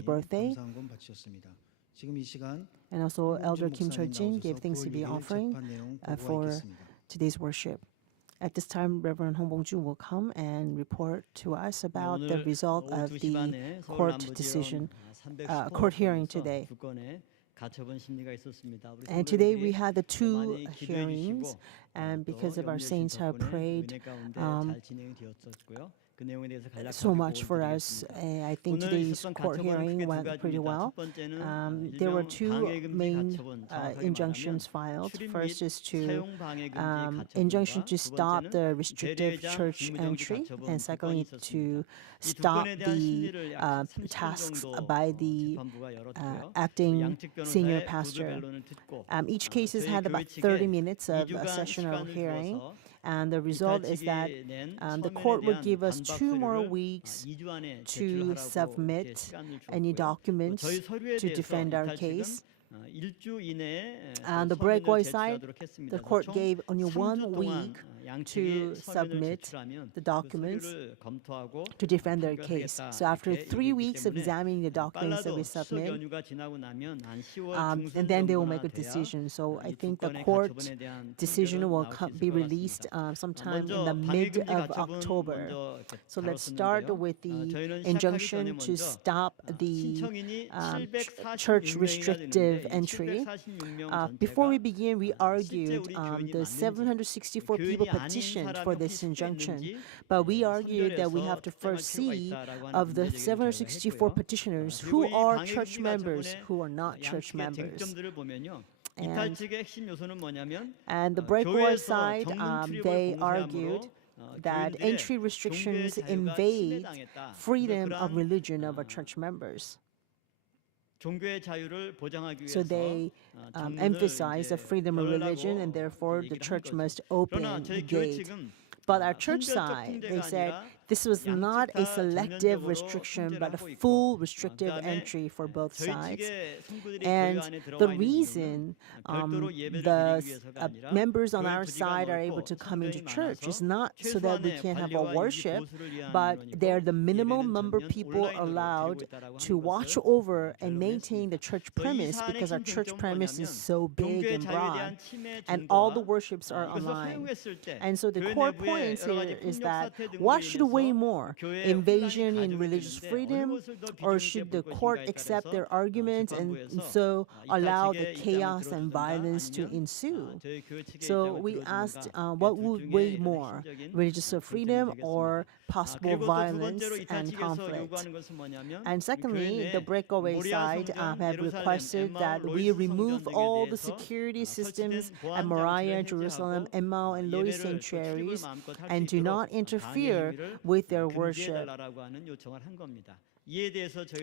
birthday. And also Elder Kim Chol-jin gave thanks to the offering for today's worship. At this time, Reverend Hong Bong-ju will come and report to us about the result of the court decision, court hearing today. And today we had the two hearings, and because of our saints have prayed so much for us, I think today's court hearing went pretty well. There were two main injunctions filed. First is to injunction to stop the restrictive church entry, and secondly to stop the tasks by the acting senior pastor. Each case has had about 30 minutes of sessional hearing. And the result is that the court will give us 2 more weeks to submit any documents to defend our case. On the breakaway side, the court gave only 1 week to submit the documents to defend their case. So after 3 weeks of examining the documents that we submit, and then they will make a decision. So I think the court decision will be released sometime in the mid of October. So let's start with the injunction to stop the church restrictive entry. Before we begin, we argued the 764 people petitioned for this injunction, but we argued that we have to first see of the 764 petitioners who are church members, who are not church members. And the breakaway side, they argued that entry restrictions invade freedom of religion of our church members. So they emphasize the freedom of religion, and therefore the church must open the gate. But our church side, they said this was not a selective restriction, but a full restrictive entry for both sides. And the reason the members on our side are able to come into church is not so that we can have a worship, but they're the minimum number of people allowed to watch over and maintain the church premise, because our church premise is so big and broad, and all the worships are online. And so the core points here is that what should weigh more, invasion in religious freedom, or should the court accept their arguments and so allow the chaos and violence to ensue? So we asked what would weigh more, religious freedom or possible violence and conflict? And secondly, the breakaway side have requested that we remove all the security systems at Moriah, Jerusalem, Emmaus, and Lois sanctuaries and do not interfere with their worship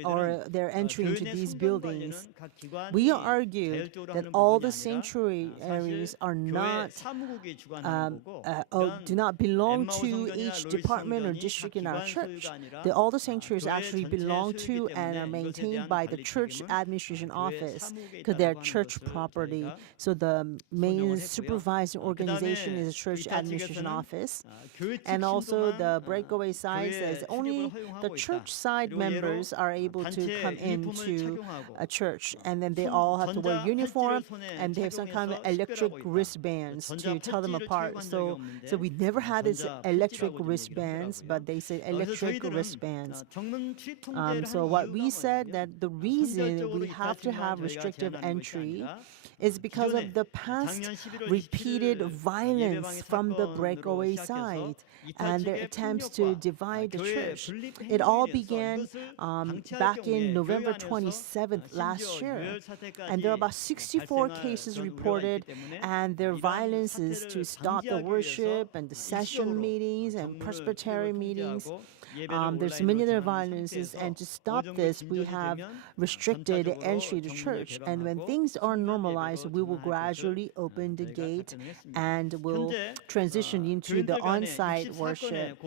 or their entry into these buildings. We argued that all the sanctuaries are not, do not belong to each department or district in our church. All the sanctuaries actually belong to and are maintained by the church administration office, because they're church property. So the main supervising organization is the church administration office. And also the breakaway side says only the church side members are able to come into a church, and then they all have to wear uniform, and they have some kind of electric wristbands to tell them apart. So we never had this electric wristbands, but they say electric wristbands. So what we said, that the reason we have to have restrictive entry is because of the past repeated violence from the breakaway side and their attempts to divide the church. It all began back in November 27th last year, and there are about 64 cases reported, and their violence is to stop the worship and the session meetings and presbytery meetings. There's many other violences, and to stop this, we have restricted entry to church. And when things are normalized, we will gradually open the gate and will transition into the on-site worship.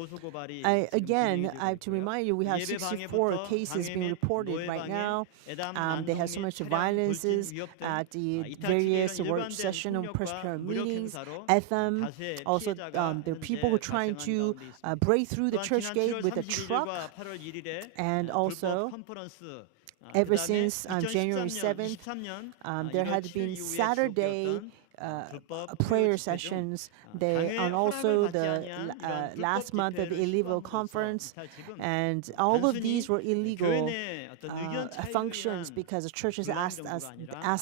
Again, I have to remind you, we have 64 cases being reported right now. They have so much violences at the various work session and presbytery meetings, FM. Also, there are people who are trying to break through the church gate with a truck, and also ever since January 7th, there had been Saturday prayer sessions, and also the last month of illegal conference, and all of these were illegal functions because the churches asked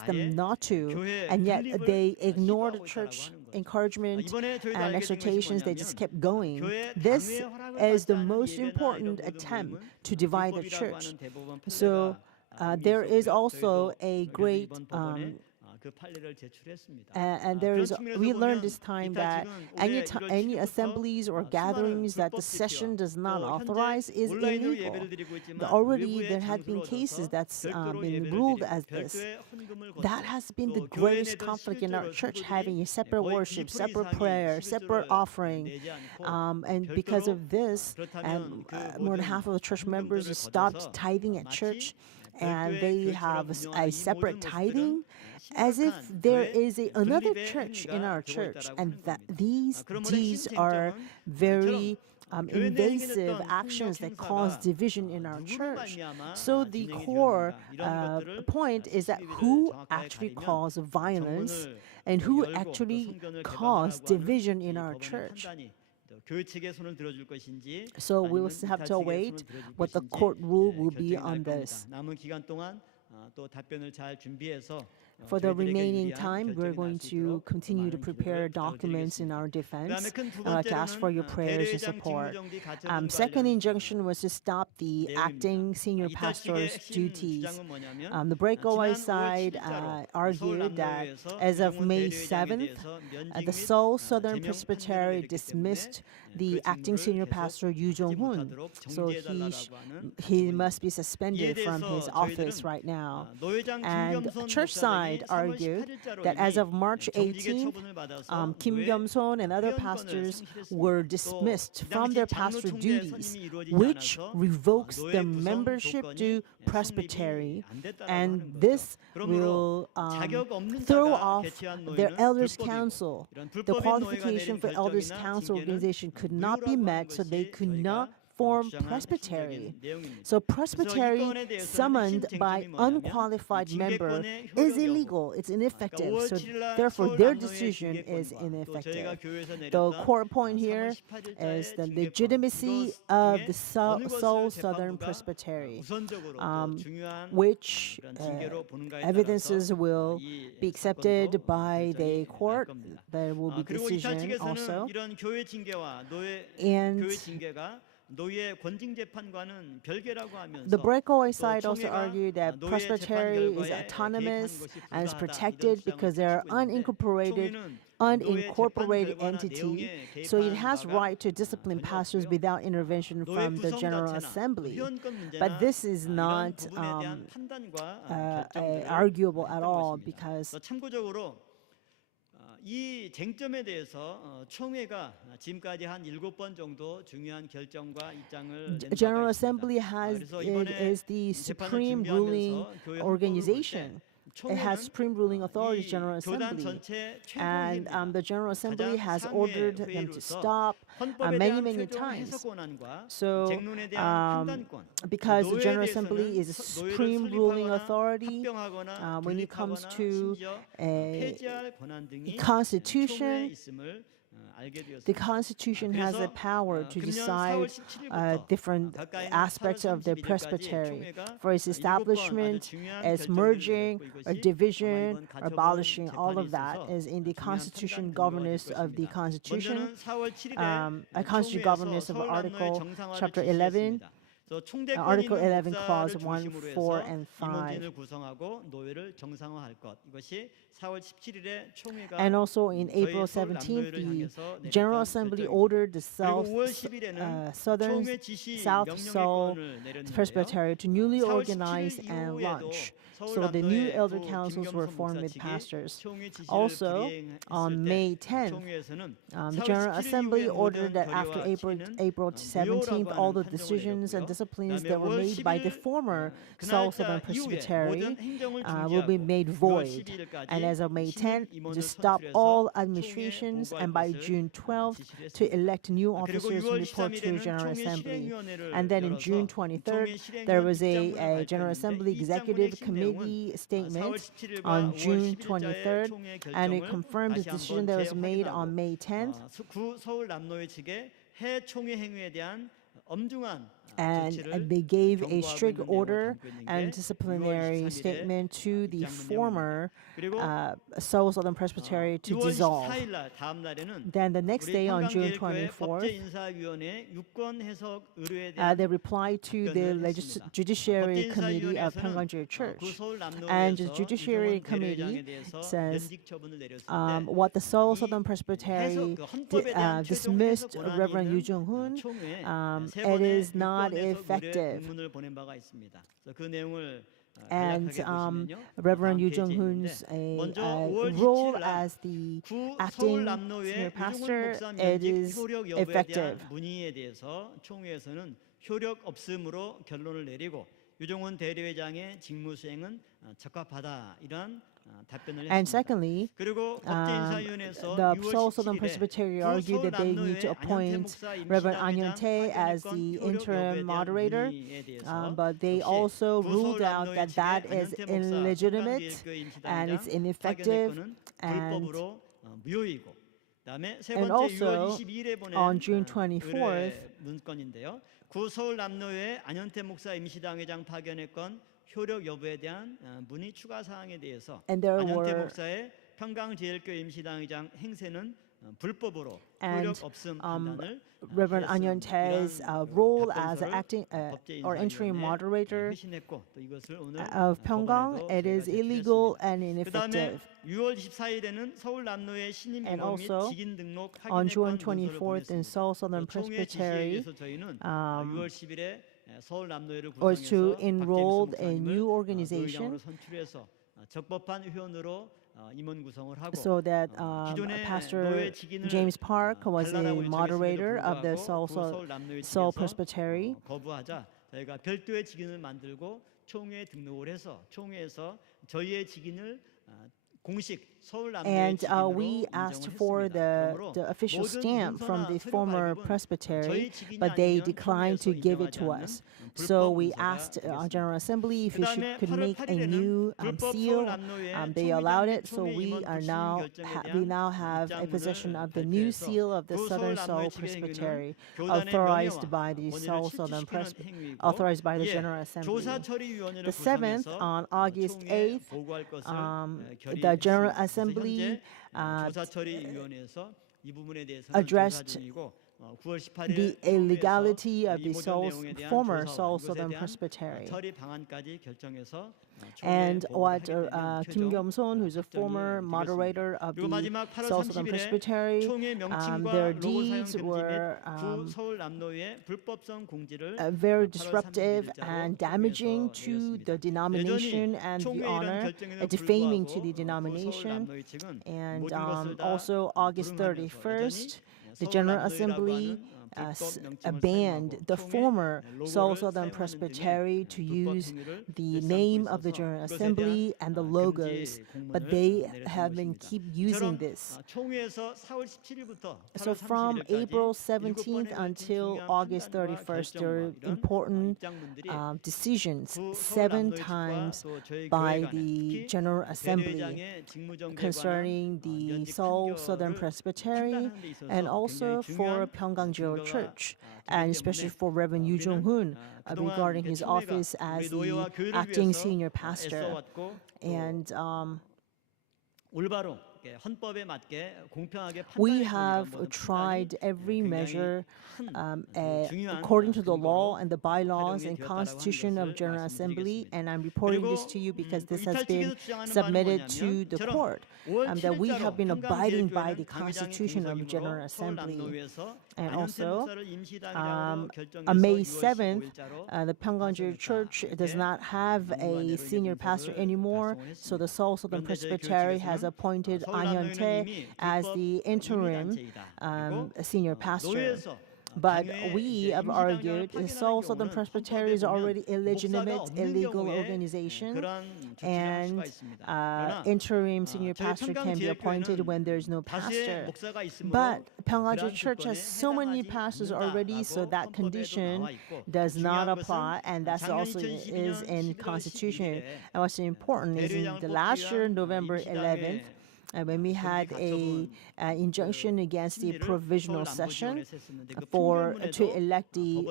them not to, and yet they ignored the church encouragement and exhortations. They just kept going. This is the most important attempt to divide the church. So there is also a great we learned this time that any assemblies or gatherings that the session does not authorize is illegal. Already there had been cases that's been ruled as this. That has been the greatest conflict in our church, having a separate worship, separate prayer, separate offering. And because of this, and more than half of the church members stopped tithing at church, and they have a separate tithing, as if there is another church in our church, and that these are very invasive actions that cause division in our church. So the core point is that who actually caused violence and who actually caused division in our church. So we will have to await what the court rule will be on this. For the remaining time, we're going to continue to prepare documents in our defense. I'd like to ask for your prayers and support. Second injunction was to stop the acting senior pastor's duties. The breakaway side argued that as of May 7th, the Seoul Southern Presbytery dismissed the acting senior pastor Yoo Jong-hoon. So he must be suspended from his office right now. And church side argued that as of March 18th, Kim Kyum-son and other pastors were dismissed from their pastoral duties, which revokes their membership to Presbytery, and this will throw off their elders' council. The qualification for elders' council organization could not be met, so they could not form Presbytery. So Presbytery summoned by unqualified member is illegal. It's ineffective. So therefore, their decision is ineffective. The core point here is the legitimacy of the Seoul Southern Presbytery, which evidences will be accepted by the court. There will be decision also. And the breakaway side also argued that Presbytery is autonomous and is protected because they are unincorporated entity, so it has right to discipline pastors without intervention from the General Assembly. But this is not arguable at all because 이 쟁점에 대해서 총회가 지금까지 한 7번 정도 중요한 결정과 입장을 General Assembly is the supreme ruling organization. It has supreme ruling authority, General Assembly, and the General Assembly has ordered them to stop many times. So, because the General Assembly is a supreme ruling authority, when it comes to a constitution, the Constitution has the power to decide different aspects of the presbytery. For its establishment, its merging, or division, or abolishing, all of that is in the Constitution governance of the Constitution, Constitution governance of Article Chapter 11. Article 11, Clause 1, 4, and 5. And also in April 17th, the General Assembly ordered the South Seoul Presbytery to newly organize and launch. So the new elder councils were formed with pastors. Also, on May 10th, the General Assembly ordered that after April 17th, all the decisions and disciplines that were made by the former Seoul Southern Presbytery will be made void. And as of May 10th, to stop all administrations, and by June 12th, to elect new officers and report to General Assembly. And then in June 23rd, there was a General Assembly Executive Committee statement on June 23rd, and it confirmed the decision that was made on May 10th. 구 서울 남노회 측에 해 총회 행위에 대한 엄중한 And they gave a strict order and disciplinary statement to the former Seoul Southern Presbytery to dissolve. Then the next day, on June 24th, they replied to the Judiciary Committee of Pyung-Kang Church. And the Judiciary Committee says what the Seoul Southern Presbytery dismissed Reverend Yoo Jung-hoon, it is not effective. And Reverend Yoo Jung-hoon's role as the acting senior pastor, it is effective. 문의에 대해서 총회에서는 효력 없음으로 결론을 내리고 유종훈 대리회장의 직무 수행은 적합하다 이런 And secondly, the Seoul Southern Presbytery argued that they need to appoint Reverend An Yeon-tae as the interim moderator, but they also ruled out that that is illegitimate and it's ineffective. And also, on June 24th, 구 서울 남노회 안현태 목사 임시당회장 파견의 건 효력 여부에 대한 문의 추가 사항에 대해서 안현태 목사의 평강제일교회 임시당회장 행세는 불법으로 효력 없음 판단을 Reverend An Yeon-tae's role as acting or interim moderator of Pyung-Kang, it is illegal and ineffective. 6월 24일에는 서울 남노회 신임 And 임원 및 also, 직인 등록 on June 확인권 문서를 24th in Seoul Southern 총회 Presbytery, 지시에 의해서 저희는 6월 10일에 서울 남노회를 was to 구성해서 enroll 박재수 a new 목사님을 organization 노회장으로 선출해서 적법한 회원으로 임원 구성을 하고 so that 기존의 Pastor 노회 직인을 James Park was the 반란하고 moderator 요청했음에도 of the 불구하고 남노회 Seoul 측에서 Presbytery. 거부하자 저희가 별도의 직인을 만들고 총회에 등록을 해서 총회에서 저희의 직인을 공식 서울 남노회 And 직인으로 we asked 인정을 for 했습니다. the official 모든 stamp from the 문서나 서류 former 발급은 presbytery, 저희 직인이 but they 아니면 declined to 총회에서 give it to 인정하지 us. 않는 So 불법 we 문서가 asked our 되겠습니다. General Assembly if we 그다음에 could 8월 make a 8일에는 new 불법 seal. 서울 남노회 They 총회장 allowed 및 it, so 총회 we 임원 are 불신 now 결정에 we 대한 now have a possession 입장문을 of the new 발표해서 seal of the 구 Southern 서울 Seoul 남노회 측의 Presbytery, 행위는 교단의 authorized 명예와 by the 권위를 Seoul Southern 실추시키는 행위이고 authorized by the 이에 General Assembly. 조사처리위원회를 The 7th, 구성해서 on August 총회에 8th, 보고할 것을 the General 결의했습니다. Assembly 그래서 현재 조사처리위원회에서 이 부분에 대해서는 addressed 조사 중이고 9월 18일 the illegality of the former Seoul Southern Presbytery. 처리 방안까지 결정해서 And what Kim Kyum-son, who's a former moderator of the Seoul Southern Presbytery, their deeds were very disruptive and damaging to the denomination and the honor, defaming to the denomination. And also August 31st, the General Assembly banned the former Seoul Southern Presbytery to use the name of the General Assembly and the logos, but they have been keep using this. So from April 17th until August 31st, there are important decisions 7 times by the General Assembly concerning the Seoul Southern Presbytery and also for Pyung-Kang Church, and especially for Reverend Yoo Jung-hoon regarding his office as the acting senior pastor. And we have tried every measure according to the law and the bylaws and constitution of General Assembly, and I'm reporting this to you because this has been submitted to the court, that we have been abiding by the constitution of General Assembly. And also, on May 7th, the Pyung-Kang Church does not have a senior pastor anymore, so the Seoul Southern Presbytery has appointed An Yeon-tae as the interim senior pastor. But we have argued the Seoul Southern Presbytery is already illegitimate, illegal organization, and interim senior pastor can be appointed when there is no pastor. But Pyung-Kang Church has so many pastors already, so that condition does not apply, and that's also is in Constitution. And what's important is in the last year, November 11th, when we had a injunction against the provisional session to elect the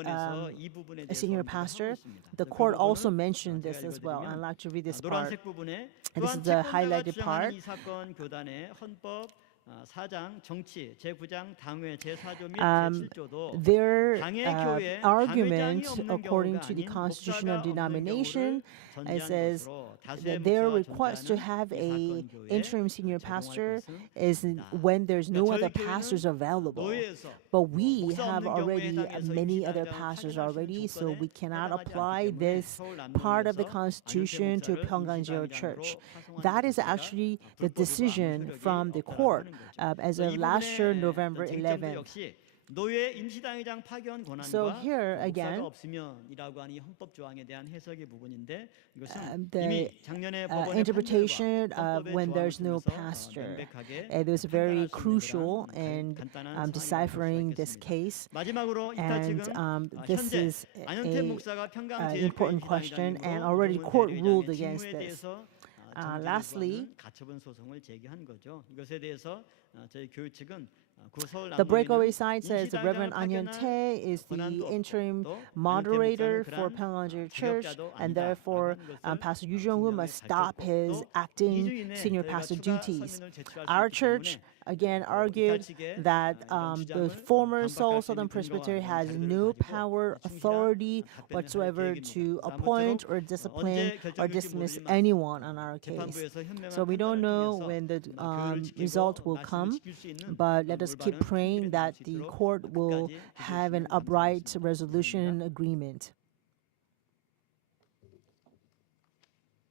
senior pastor, the court also mentioned this as well. I'd like to read this part. And this is the highlighted part. Their argument, according to the constitutional denomination, it says that their request to have a interim senior pastor is when there's no other pastors available. But we have already many other pastors already, so we cannot apply this part of the constitution to Pyung-Kang Church. That is actually the decision from the court as of last year, November 11th. So here again, the interpretation of when there's no pastor, it is very crucial in deciphering this case, and this is an important question, and already court ruled against this. Lastly, the breakaway side says the Reverend An Tae is the interim moderator for Pyung-Kang Church, and therefore Pastor Yu Jung-woo must stop his acting senior pastor duties. Our church again argued that the former Seoul Southern Presbytery has no power, authority whatsoever to appoint or discipline or dismiss anyone on our case. So we don't know when the result will come, but let us keep praying that the court will have an upright resolution agreement.